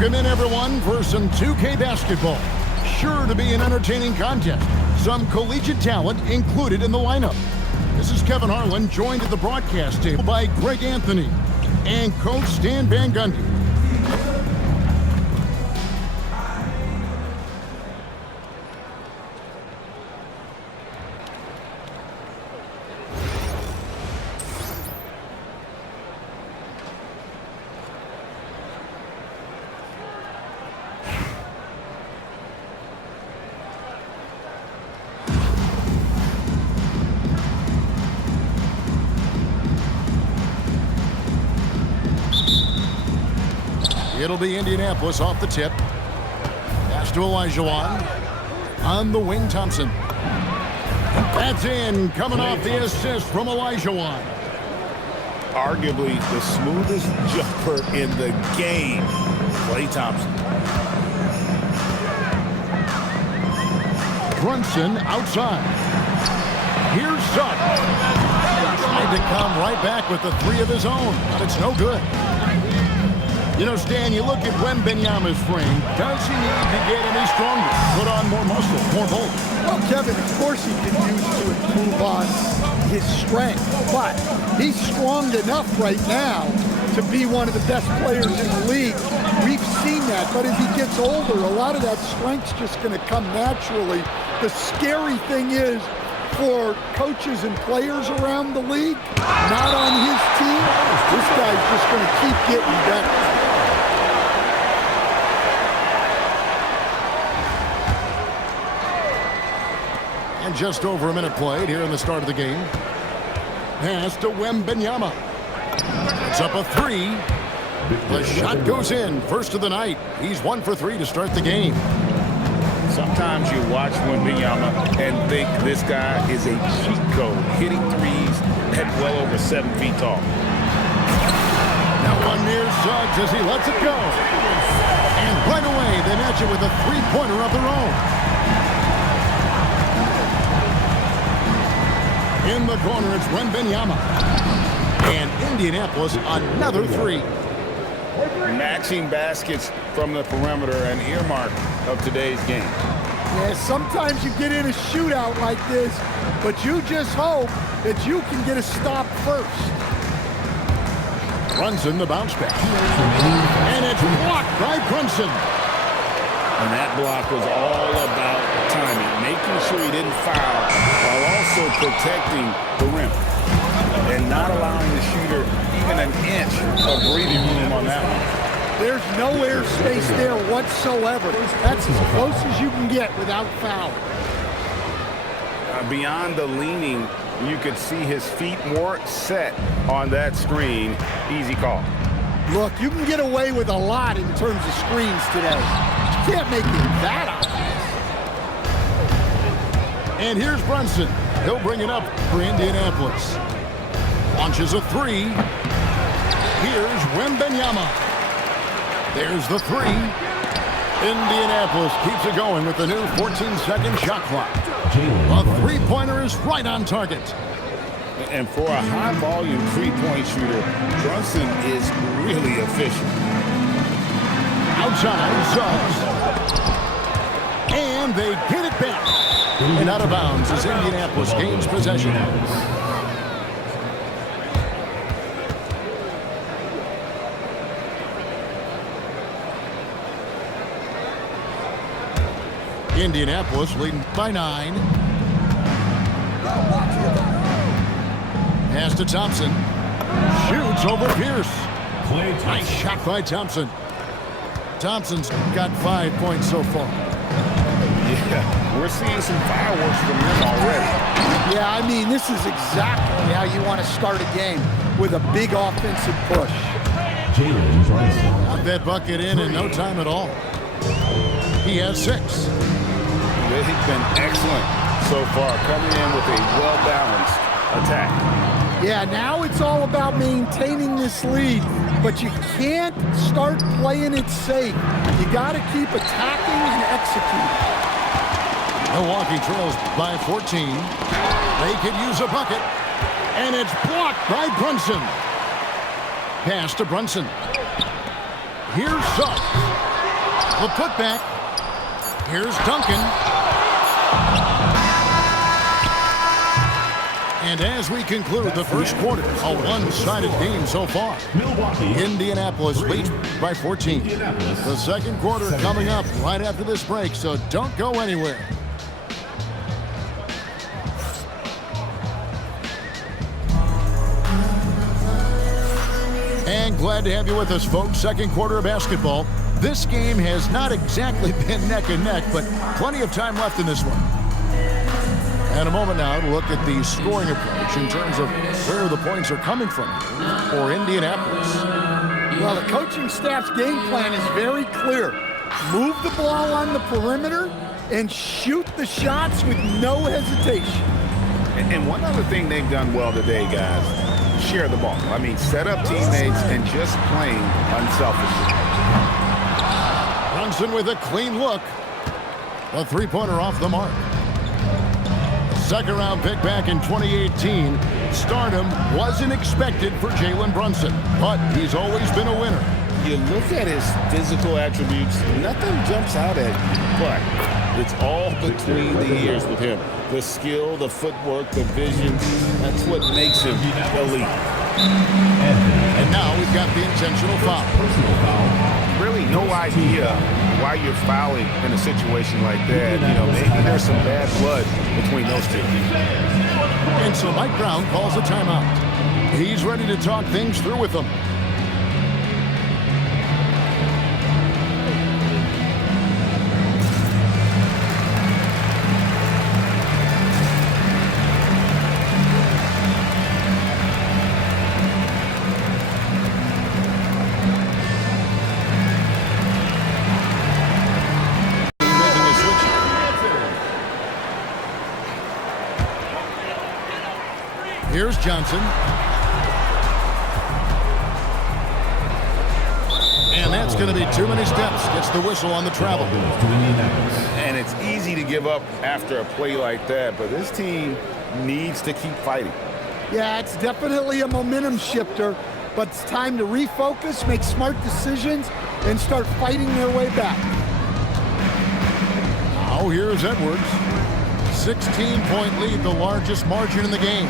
Welcome in, everyone, for some 2K basketball. Sure to be an entertaining contest. Some collegiate talent included in the lineup. This is Kevin Harlan, joined at the broadcast table by Greg Anthony and Coach Stan Van Gundy. It'll be Indianapolis off the tip. Pass to Olajuwon. On the wing, Thompson. That's in, coming off the assist from Olajuwon. Arguably the smoothest jumper in the game, Klay Thompson. Brunson outside. Here's Suggs. Tried to come right back with the three of his own, but it's no good. You know, Stan, you look at Wembanyama's frame. Does he need to get any stronger? Put on more muscle, more bulk? Well, Kevin, of course he can use to improve on his strength, but he's strong enough right now to be one of the best players in the league. We've seen that, but as he gets older, a lot of that strength's just going to come naturally. The scary thing is, for coaches and players around the league, not on his team, this guy's just going to keep getting better. And just over a minute played here in the start of the game. Pass to Wembanyama. It's up a three. The shot goes in. First of the night. He's 1 for 3 to start the game. Sometimes you watch Wembanyama and think this guy is a cheat code, hitting threes at well over 7 feet tall. Now one near Suggs as he lets it go. And right away they match it with a three-pointer of their own. In the corner, it's Wembanyama. And Indianapolis, another three. Matching baskets from the perimeter, an earmark of today's game. Yeah, sometimes you get in a shootout like this, but you just hope that you can get a stop first. Brunson, the bounce back. And it's blocked by Brunson. And that block was all about timing, making sure he didn't foul while also protecting the rim and not allowing the shooter even an inch of breathing room on that one. There's no air space there whatsoever. That's as close as you can get without foul. Beyond the leaning, you could see his feet more set on that screen. Easy call. Look, you can get away with a lot in terms of screens today. You can't make it that obvious. And here's Brunson. He'll bring it up for Indianapolis. Launches a three. Here's Wembanyama. There's the three. Indianapolis keeps it going with the new 14-second shot clock. A three-pointer is right on target. And for a high-volume three-point shooter, Brunson is really efficient. Outside, Suggs. And they get it back. And out of bounds as Indianapolis gains possession. Indianapolis leading by 9. Pass to Thompson. Shoots over Pierce. Nice shot by Thompson. Thompson's got 5 points so far. Yeah, we're seeing some fireworks from him already. Yeah, I mean, this is exactly how you want to start a game, with a big offensive push. Got that bucket in no time at all. He has 6. They've been excellent so far, coming in with a well-balanced attack. Yeah, now it's all about maintaining this lead, but you can't start playing it safe. You got to keep attacking and executing. Milwaukee trails by 14. They could use a bucket, and it's blocked by Brunson. Pass to Brunson. Here's Suggs. The putback. Here's Duncan. And as we conclude the first quarter, a one-sided game so far. Indianapolis leads by 14. The second quarter coming up right after this break, so don't go anywhere. And glad to have you with us, folks. Second quarter of basketball. This game has not exactly been neck and neck, but plenty of time left in this one. And a moment now to look at the scoring approach in terms of where the points are coming from for Indianapolis. Well, the coaching staff's game plan is very clear. Move the ball on the perimeter and shoot the shots with no hesitation. And one other thing they've done well today, guys, share the ball. I mean, set up teammates and just playing unselfishly. Brunson with a clean look. A three-pointer off the mark. Second round pick back in 2018. Stardom wasn't expected for Jalen Brunson, but he's always been a winner. You look at his physical attributes, nothing jumps out at you, but it's all between the ears with him. The skill, the footwork, the vision, that's what makes him elite. And now we've got the intentional foul. Really no idea why you're fouling in a situation like that. You know, maybe there's some bad blood between those two. And so Mike Brown calls a timeout. He's ready to talk things through with them. Here's Johnson. And that's going to be too many steps. Gets the whistle on the travel. And it's easy to give up after a play like that, but this team needs to keep fighting. Yeah, it's definitely a momentum shifter, but it's time to refocus, make smart decisions, and start fighting their way back. Now here's Edwards. 16-point lead, the largest margin in the game.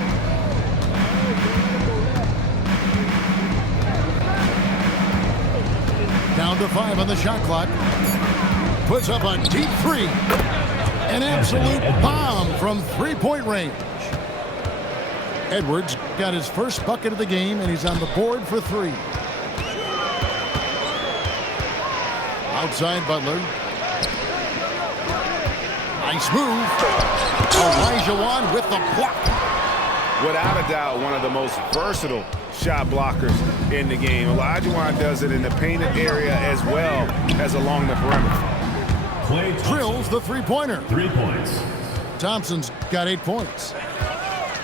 Down to 5 on the shot clock. Puts up a deep three. An absolute bomb from three-point range. Edwards got his first bucket of the game, and he's on the board for 3. Outside Butler. Nice move. Elijah with the block. Without a doubt, one of the most versatile shot blockers in the game. Elijah does it in the painted area as well as along the perimeter. Drills the three-pointer. 3 points. Thompson's got 8 points.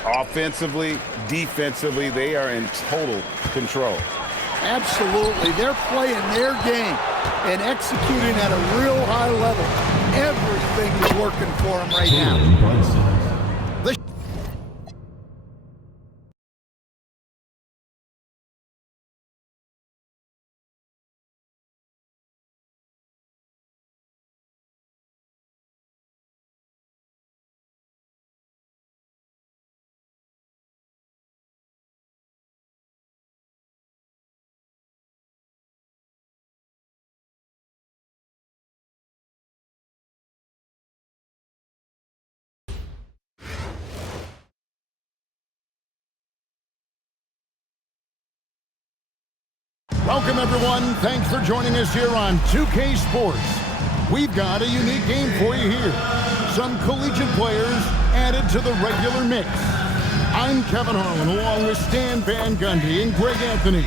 Offensively, defensively, they are in total control. Absolutely. They're playing their game and executing at a real high level. Everything is working for them right now. Welcome, everyone. Thanks for joining us here on 2K Sports. We've got a unique game for you here. Some collegiate players added to the regular mix. I'm Kevin Harlan, along with Stan Van Gundy and Greg Anthony.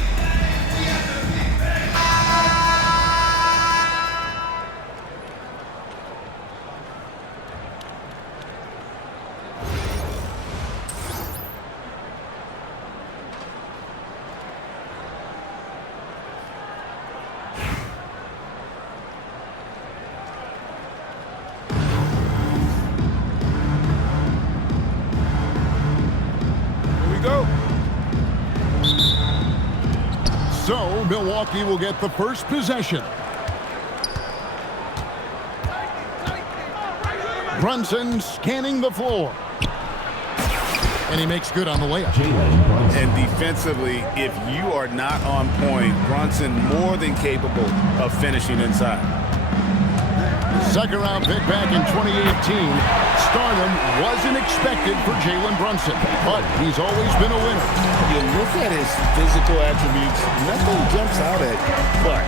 So, Milwaukee will get the first possession. Brunson scanning the floor. And he makes good on the layup. And defensively, if you are not on point, Brunson more than capable of finishing inside. Second round pick back in 2018. Stardom wasn't expected for Jalen Brunson, but he's always been a winner. You look at his physical attributes, nothing jumps out at you, but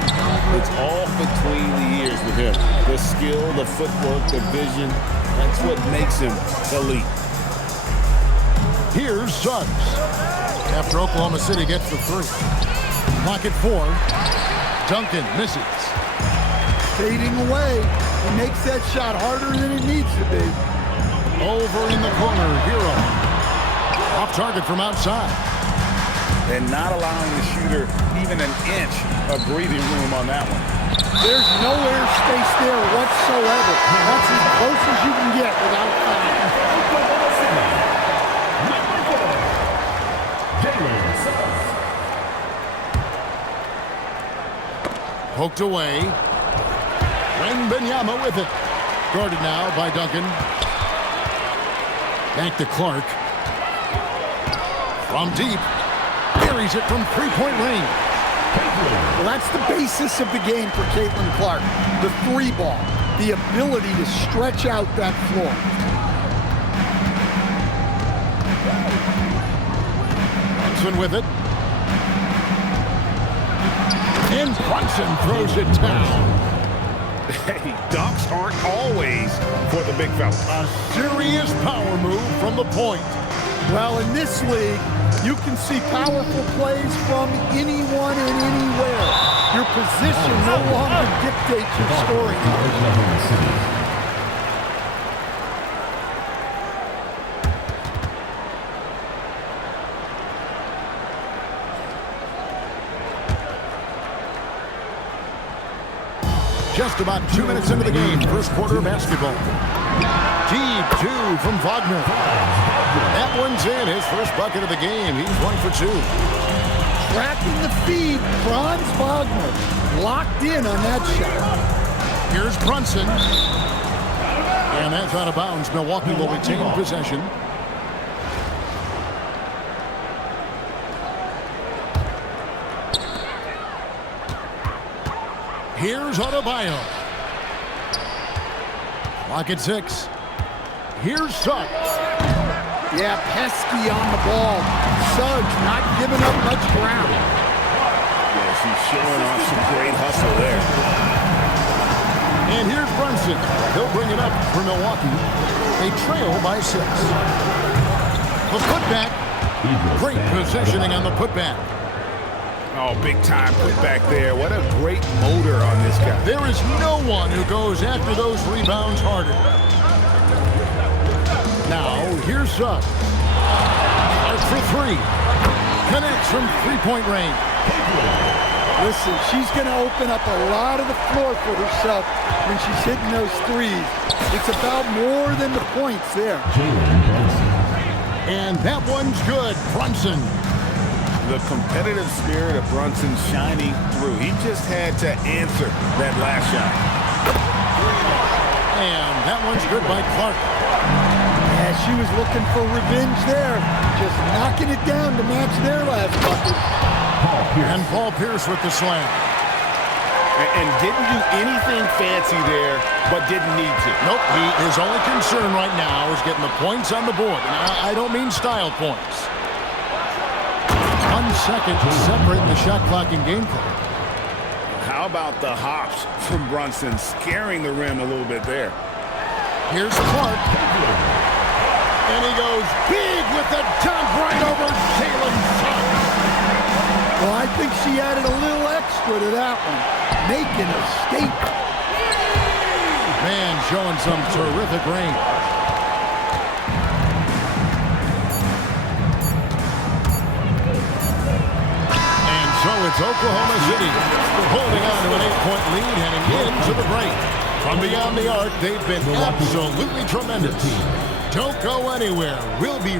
it's all between the ears with him. The skill, the footwork, the vision, that's what makes him elite. Here's Suggs. After Oklahoma City gets the three. Clock at 4. Duncan misses. Fading away. He makes that shot harder than it needs to be. Over in the corner, Hero. Off target from outside. And not allowing the shooter even an inch of breathing room on that one. There's no air space there whatsoever. That's as close as you can get without foul. Poked away. Wembanyama with it. Guarded now by Duncan. Back to Clark. From deep. Buries it from three-point range. Well, that's the basis of the game for Caitlyn Clark. The three ball. The ability to stretch out that floor. Brunson with it. And Brunson throws it down. Hey, dunks aren't always for the big fella. A serious power move from the point. Well, in this league, you can see powerful plays from anyone and anywhere. Your position no longer dictates your scoring. Just about 2 minutes into the game, first quarter of basketball. Deep two from Wagner. That one's in, his first bucket of the game. He's 1 for 2. Tracking the feed, Franz Wagner locked in on that shot. Here's Brunson. And that's out of bounds. Milwaukee will retain possession. Here's Adebayo. Clock at 6. Here's Suggs. Yeah, pesky on the ball. Suggs not giving up much ground. Yeah, she's showing off some great hustle there. And here's Brunson. He'll bring it up for Milwaukee. They trail by 6. The putback. Great positioning on the putback. Oh, big time putback there. What a great motor on this guy. There is no one who goes after those rebounds harder. Now, here's Suggs. Starts for 3. Connects from three-point range. Listen, she's going to open up a lot of the floor for herself when she's hitting those threes. It's about more than the points there. And that one's good. Brunson. The competitive spirit of Brunson shining through. He just had to answer that last shot. And that one's good by Clark. Yeah, she was looking for revenge there. Just knocking it down to match their last bucket. And Paul Pierce with the slam. And didn't do anything fancy there, but didn't need to. Nope, his only concern right now is getting the points on the board. And I don't mean style points. 1 second separating the shot clock and game clock. How about the hops from Brunson, scaring the rim a little bit there. Here's Clark. And he goes big with the dunk right over Jalen Suggs. Well, I think she added a little extra to that one, making a statement. Man, showing some terrific range. So it's Oklahoma City holding on to an 8-point lead heading into the break. From beyond the arc, they've been absolutely tremendous. Don't go anywhere. We'll be...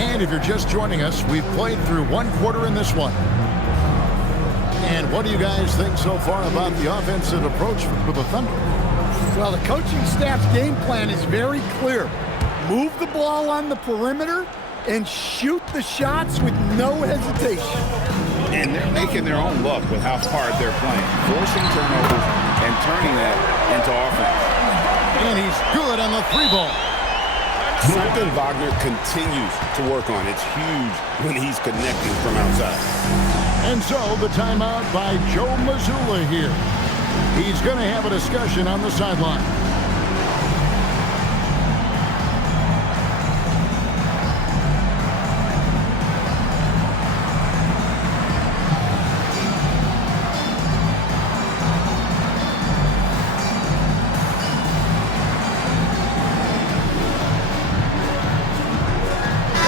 And if you're just joining us, we've played through 1 quarter in this one. And What do you guys think so far about the offensive approach for the Thunder? Well, the coaching staff's game plan is very clear. Move the ball on the perimeter and shoot the shots with no hesitation. And they're making their own luck with how hard they're playing, forcing turnovers and turning that into offense. And he's good on the three ball. Something Wagner continues to work on. It's huge when he's connecting from outside. And so the timeout by Joe Mazzulla here. He's going to have a discussion on the sideline.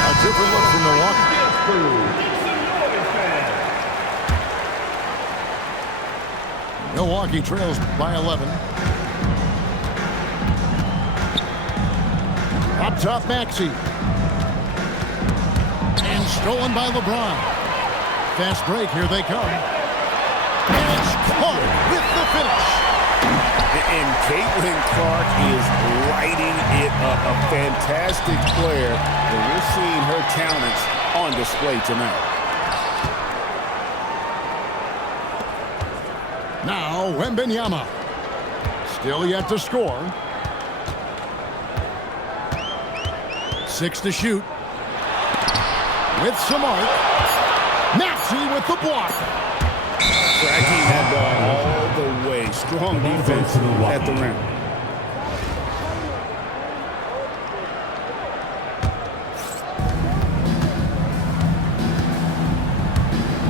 A different look from Milwaukee. Milwaukee trails by 11. Up top, Maxey. And stolen by LeBron. Fast break, here they come. And it's Clark with the finish. And Caitlyn Clark is lighting it up. A fantastic player. And we're seeing her talents on display tonight. Now, Wembanyama. Still yet to score. 6 to shoot. With some arc. Maxey with the block. Tracking that ball all the way. Strong defense at the rim.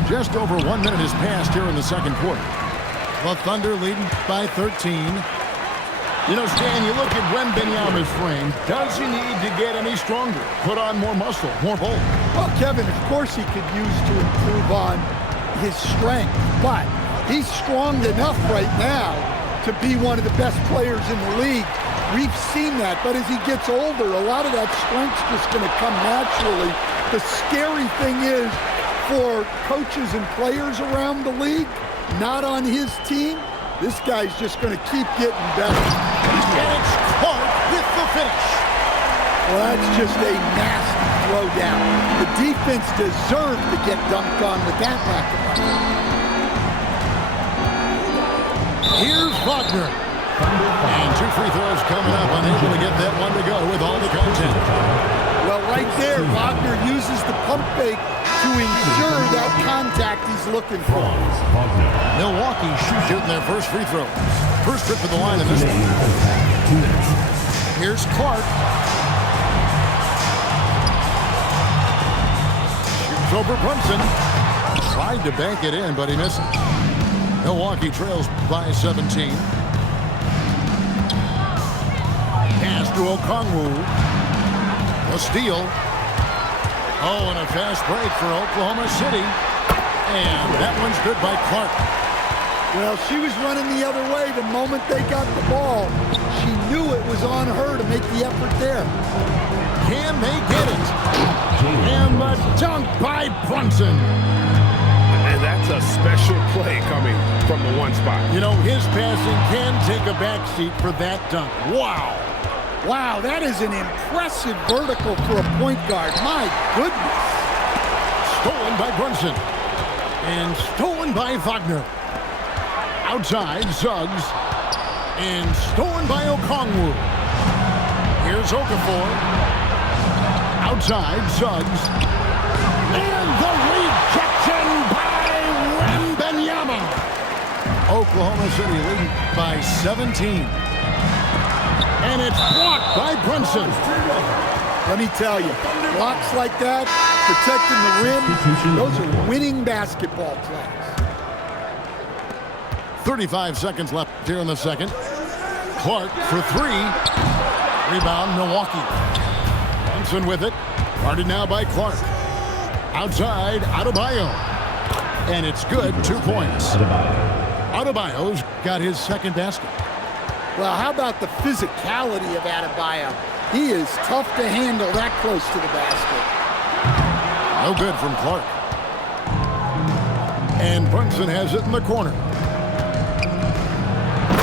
Just over 1 minute has passed here in the second quarter. The Thunder leading by 13. You know, Stan, you look at Wembanyama's frame. Does he need to get any stronger? Put on more muscle, more bulk? Well, Kevin, of course he could use to improve on his strength, but he's strong enough right now to be one of the best players in the league. We've seen that, but as he gets older, a lot of that strength's just going to come naturally. The scary thing is, for coaches and players around the league, not on his team, this guy's just going to keep getting better. And it's Clark with the finish. Well, that's just a nasty throwdown. The defense deserved to get dunked on with that lack of effort. Here's Wagner. And 2 free throws coming up, unable to get that one to go with all the content. Well, right there, Wagner uses the pump fake to ensure that contact he's looking for. Milwaukee shooting their first free throw. First trip to the line in this one. Here's Clark. Shoots over Brunson. Tried to bank it in, but he misses. Milwaukee trails by 17. Pass to Okongwu. A steal. Oh, and a fast break for Oklahoma City. And that one's good by Clark. Well, she was running the other way the moment they got the ball. She knew it was on her to make the effort there. Can they get it? And the dunk by Brunson. And that's a special play coming from the one spot. You know, his passing can take a backseat for that dunk. Wow. Wow, that is an impressive vertical for a point guard. My goodness. Stolen by Brunson. And stolen by Wagner. Outside, Suggs. And stolen by Okongwu. Here's Okafor. Outside, Suggs. And the rejection by Wembanyama. Oklahoma City leading by 17. And it's blocked by Brunson. Let me tell you, blocks like that, protecting the rim, those are winning basketball plays. 35 seconds left here in the second. Clark for 3. Rebound, Milwaukee. Brunson with it. Guarded now by Clark. Outside, Adebayo. And it's good, 2 points. Adebayo's got his second basket. Well, how about the physicality of Adebayo? He is tough to handle that close to the basket. No good from Clark. And Brunson has it in the corner.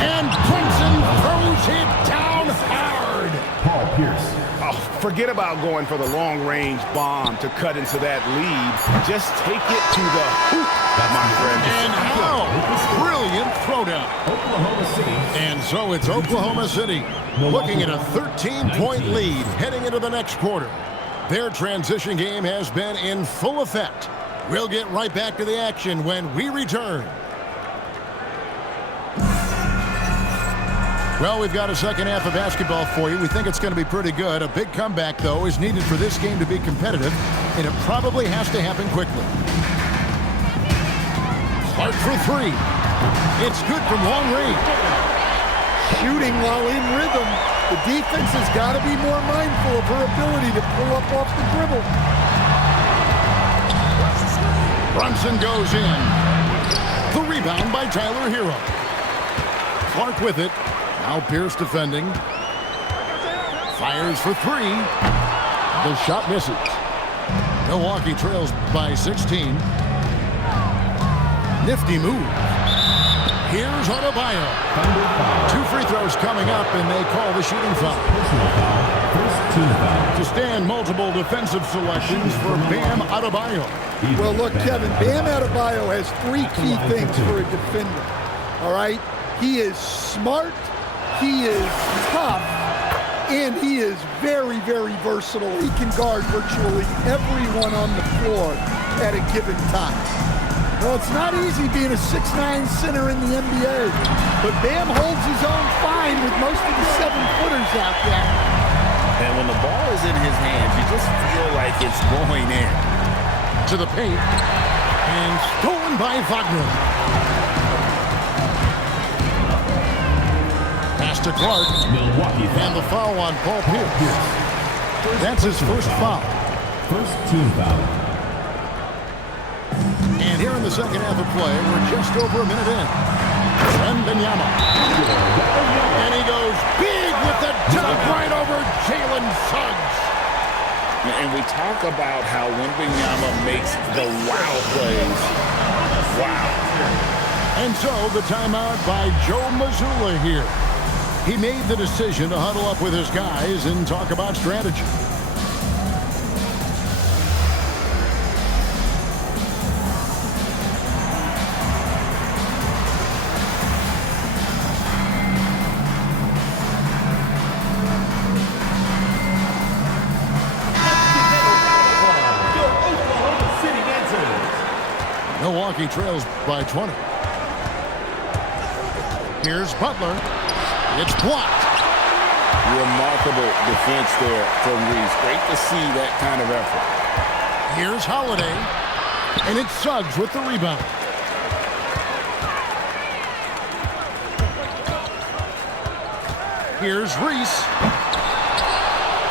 And Brunson throws it down hard. Paul Pierce. Oh, forget about going for the long-range bomb to cut into that lead. Just take it to the hoop, my friend. And how? Brilliant throwdown. Oklahoma City. And so it's Oklahoma City looking at a 13-point lead heading into the next quarter. Their transition game has been in full effect. We'll get right back to the action when we return. Well, we've got a second half of basketball for you. We think it's going to be pretty good. A big comeback, though, is needed for this game to be competitive, and it probably has to happen quickly. Clark for three. It's good from long range. Shooting while in rhythm. The defense has got to be more mindful of her ability to pull up off the dribble. Brunson goes in. The rebound by Tyler Hero. Clark with it. Now Pierce defending. Fires for three. The shot misses. Milwaukee trails by 16. Nifty move. Here's Adebayo. 2 free throws coming up, and they call the shooting foul. First team foul. To stand multiple defensive selections for Bam Adebayo. Well, look, Kevin, Bam Adebayo has 3 key things for a defender. All right? He is smart, he is tough, and he is very, very versatile. He can guard virtually everyone on the floor at a given time. Well, it's not easy being a 6'9" center in the NBA, but Bam holds his own fine with most of the 7-footers out there. And when the ball is in his hands, you just feel like it's going in. To the paint, and stolen by Wagner. Pass to Clark, Milwaukee and the foul on Paul Pierce. That's his first foul. First team foul. And here in the second half of play, we're just over a minute in. Wembanyama. And he goes big with the dunk right over Jalen Suggs. And we talk about how Wembanyama makes the wow plays. Wow. And so the timeout by Joe Mazzulla here. He made the decision to huddle up with his guys and talk about strategy. Milwaukee trails by 20. Here's Butler. It's blocked. Remarkable defense there from Reese. Great to see that kind of effort. Here's Holiday. And it's Suggs with the rebound. Here's Reese.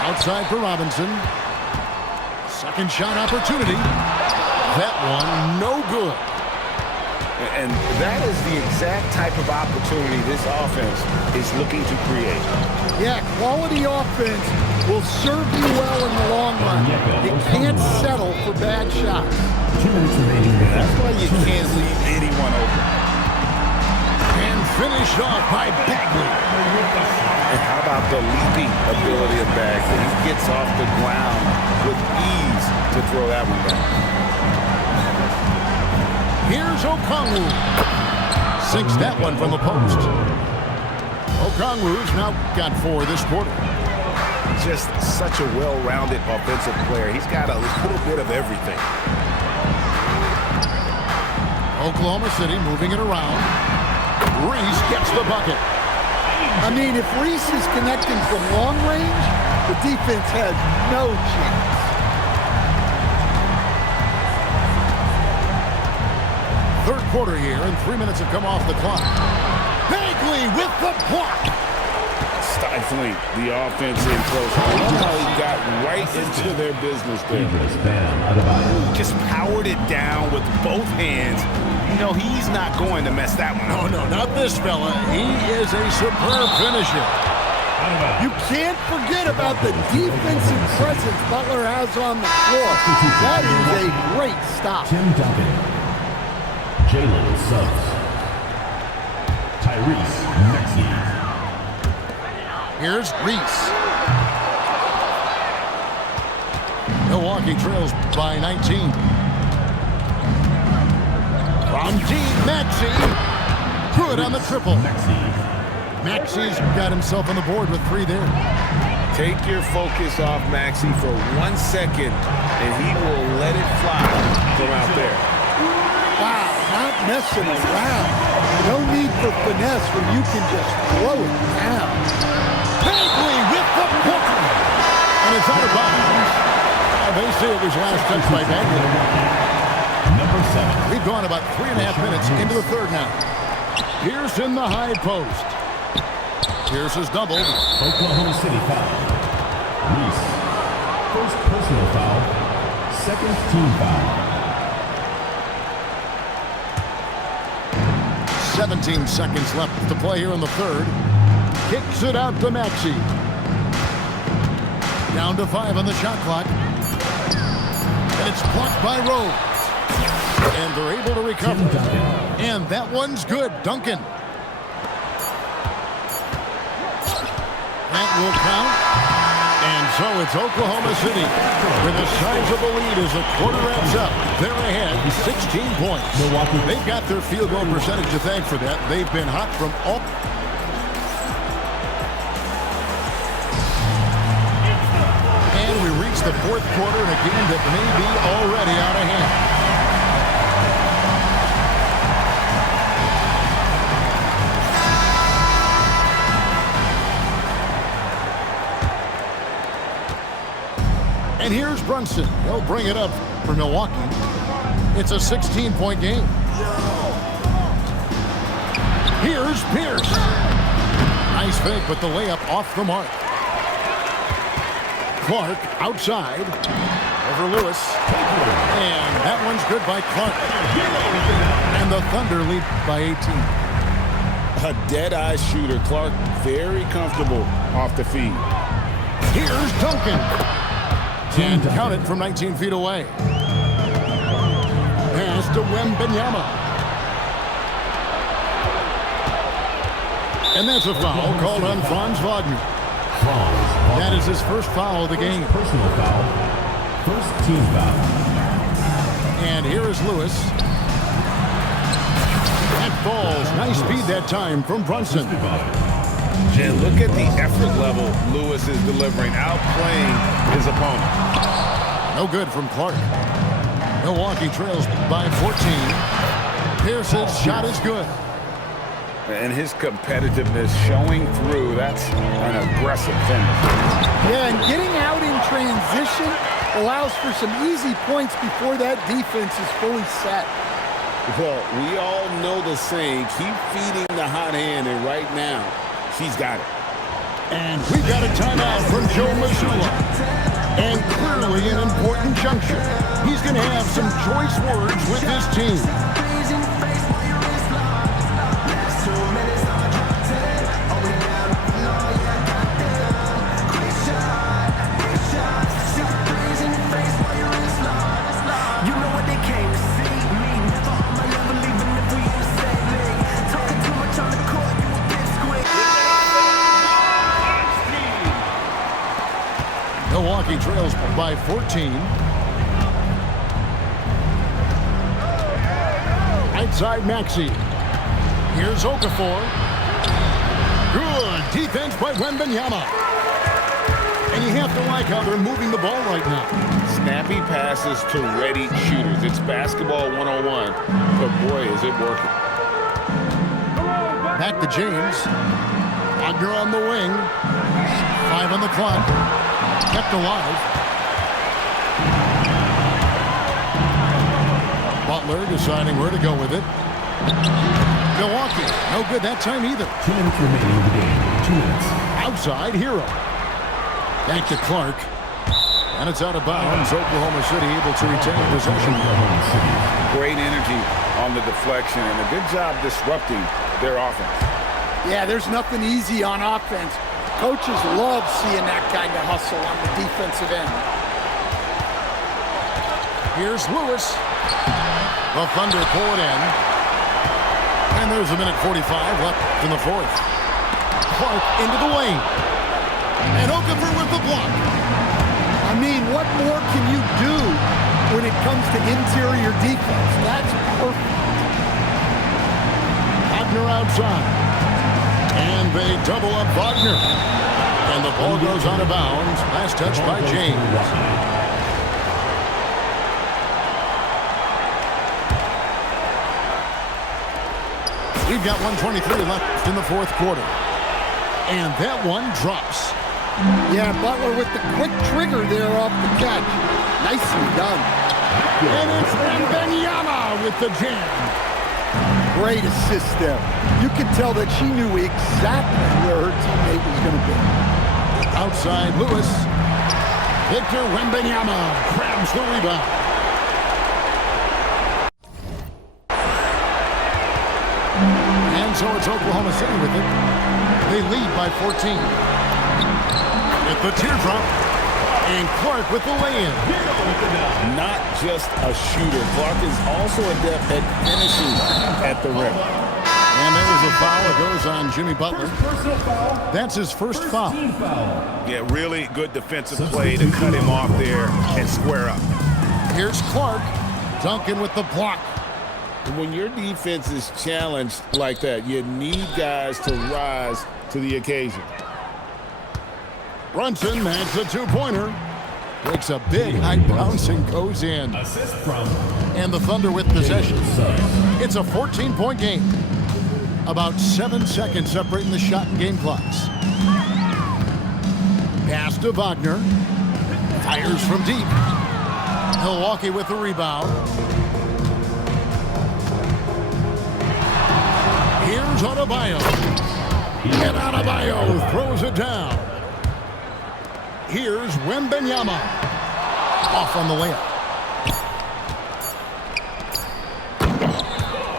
Outside for Robinson. Second shot opportunity. That one, no good. And that is the exact type of opportunity this offense is looking to create. Yeah, quality offense will serve you well in the long run. You can't settle for bad shots. 2 minutes remaining. That's why you can't leave anyone open. And finished off by Bagley. And how about the leaping ability of Bagley? He gets off the ground with ease to throw that one back. Here's Okongwu. Sinks that one from the post. Okongwu's now got 4 this quarter. Just such a well-rounded offensive player. He's got a little bit of everything. Oklahoma City moving it around. Reese gets the bucket. I mean, if Reese is connecting from long range, the defense has no chance. Third quarter here, and 3 minutes have come off the clock. Bagley with the block. Stifling the offense in close. I love how he got right into their business there. Just powered it down with both hands. You know, he's not going to mess that one up. No, not this fella. He is a superb finisher. You can't forget about the defensive presence Butler has on the floor. That is a great stop. Tim Duncan. Jalen Suggs. Tyrese Maxey. Here's Reese. Milwaukee trails by 19. From deep, Maxey. Good on the triple. Maxey's got himself on the board with 3 there. Take your focus off Maxey for 1 second, and he will let it fly from out there. Wow, not messing around. No need for finesse when you can just throw it down. Bagley with the hook. And it's out of bounds. They say it was last touched by Bagley. Number 7. We've gone about 3.5 minutes into the third now. Pierce in the high post. Pierce has doubled. Oklahoma City foul. Reese. First personal foul. Second team foul. 17 seconds left to play here in the third. Kicks it out to Maxey. Down to 5 on the shot clock. And it's blocked by Rose. And they're able to recover. And that one's good. Duncan. That will count. And so it's Oklahoma City with a sizable lead as the quarter wraps up. They're ahead 16 points. Milwaukee. They've got their field goal percentage to thank for that. They've been hot from all. And we reach the fourth quarter in a game that may be already out of hand. And here's Brunson. He'll bring it up for Milwaukee. It's a 16-point game. Here's Pierce. Nice fake, but the layup off the mark. Clark outside. Over Lewis. And that one's good by Clark. And the Thunder lead by 18. A dead-eye shooter. Clark very comfortable off the feed. Here's Duncan. And count it from 19 feet away. Pass to Wembanyama. And that's a foul called on Franz Wagner. That is his first foul of the game. Personal foul. First team foul. And here is Lewis. That falls. Nice speed that time from Brunson. And look at the effort level Lewis is delivering, outplaying his opponent. No good from Clark. Milwaukee trails by 14. Pierce's shot is good. And his competitiveness showing through. That's an aggressive finish. Yeah, and getting out in transition allows for some easy points before that defense is fully set. Well, we all know the saying, keep feeding the hot hand, and right now, she's got it. And we've got a timeout from Joe Mazzulla. And clearly an important juncture. He's going to have some choice words with his team. Milwaukee trails by 14. Outside Maxey. Here's Okafor. Good defense by Wembanyama. And you have to like how they're moving the ball right now. Snappy passes to ready shooters. It's basketball 101, but boy, is it working. Back to James. Wagner on the wing. 5 on the clock. Kept alive. Butler deciding where to go with it. Milwaukee, no good that time either. 2 minutes remaining in the game. 2 minutes. Outside, Hero. Back to Clark. And it's out of bounds. Oklahoma City able to retain possession. Great energy on the deflection and a good job disrupting their offense. Yeah, there's nothing easy on offense. Coaches love seeing that kind of hustle on the defensive end. Here's Lewis. The Thunder pull it in. And there's a minute 45 left in the fourth. Clark into the lane. And Okafor with the block. I mean, what more can you do when it comes to interior defense? That's perfect. Wagner outside. And they double up Wagner. And the ball goes out of bounds. Last touch by James. We've got 1:23 left in the fourth quarter. And that one drops. Yeah, Butler with the quick trigger there off the catch. Nicely done. And it's Wembanyama with the jam. Great assist there. You could tell that she knew exactly where her teammate was going to be. Outside Lewis. Victor Wembanyama grabs the rebound. And so it's Oklahoma City with it. They lead by 14. With the teardrop. And Clark with the lay-in. Not just a shooter. Clark is also adept at finishing at the rim. And there was a foul that goes on Jimmy Butler. That's his first foul. Yeah, really good defensive play to cut him off there and square up. Here's Clark. Duncan with the block. When your defense is challenged like that, you need guys to rise to the occasion. Brunson makes a two-pointer. Takes a big high bounce and goes in. Assist from And the Thunder with possession. It's a 14-point game. About 7 seconds separating the shot and game clocks. Pass to Wagner. Fires from deep. Milwaukee with the rebound. Here's Adebayo. And Adebayo throws it down. Here's Wembanyama. Off on the layup.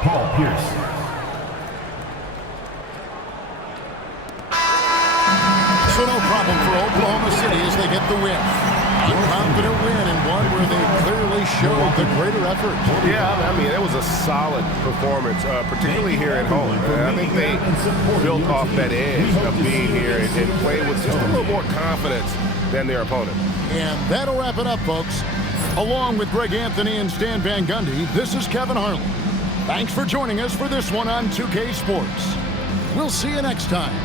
Paul Pierce. So no problem for Oklahoma City as they get the win. A confident win and one where they clearly showed the greater effort. Yeah, I mean, it was a solid performance, particularly here at home. I think they built off that edge of being here and played with just a little more confidence than their opponent. And that'll wrap it up, folks. Along with Greg Anthony and Stan Van Gundy, this is Kevin Harlan. Thanks for joining us for this one on 2K Sports. We'll see you next time.